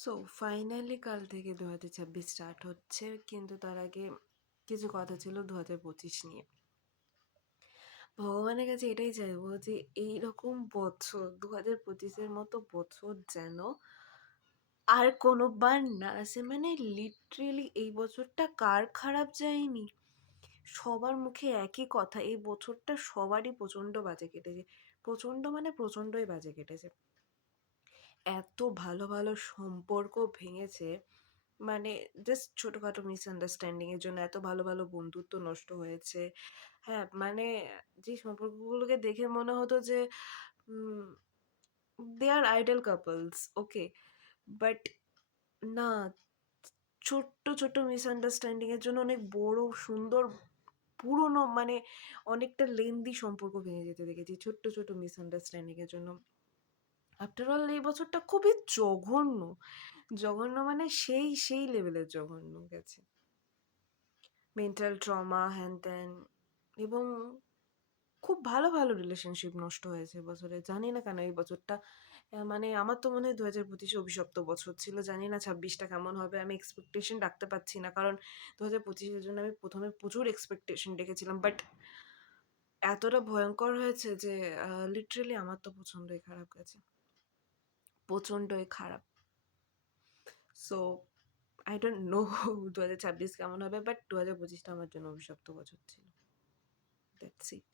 So finally কাল থেকে 2026 start হচ্ছে, কিন্তু তার আগে কিছু কথা ছিল 2025 নিয়ে। ভগবানের কাছে এটাই চাইবো যে এইরকম বছর 2025-এর মতো বছর যেন আর কোনোবার না আসে। মানে লিটারেলি এই বছরটা কার খারাপ যায়নি? সবার মুখে একই কথা, এই বছরটা সবারই প্রচণ্ড বাজে কেটেছে। প্রচণ্ড মানে প্রচণ্ডই বাজে কেটেছে। এত ভালো ভালো সম্পর্ক ভেঙেছে, মানে জাস্ট ছোটোখাটো মিসআন্ডারস্ট্যান্ডিংয়ের জন্য এত ভালো ভালো বন্ধুত্ব নষ্ট হয়েছে। হ্যাঁ, মানে যে সম্পর্কগুলোকে দেখে মনে হতো যে দে আর আইডল কাপলস, ওকে, বাট না, ছোট্ট ছোট্ট মিসআন্ডারস্ট্যান্ডিংয়ের জন্য অনেক বড় সুন্দর পুরনো, মানে অনেকটা লেন্দি সম্পর্ক ভেঙে যেতে দেখেছি ছোট্ট ছোট মিসআন্ডারস্ট্যান্ডিংয়ের জন্য। আফটার অল এই বছরটা খুবই জঘন্য। জঘন্য মানে সেই সেই লেভেলের জঘন্য গেছে। মেন্টাল ট্রমা হ্যান ত্যান, এবং খুব ভালো ভালো রিলেশনশিপ নষ্ট হয়েছে এবছরে। জানি না কেন এই বছরটা, মানে আমার তো মনে হয় 2025 অভিশপ্ত বছর ছিল। জানি না 26টা কেমন হবে। আমি এক্সপেকটেশন রাখতে পারছি না, কারণ 2025-এর জন্য আমি প্রথমে প্রচুর এক্সপেকটেশন রেখেছিলাম, বাট এতটা ভয়ঙ্কর হয়েছে যে লিটারেলি আমার তো পছন্দই খারাপ গেছে, প্রচণ্ডই খারাপ। সো আই ডোন্ট নো 2026 কেমন হবে, বাট 2025টা আমার জন্য অভিশপ্ত বছর ছিল। That's it.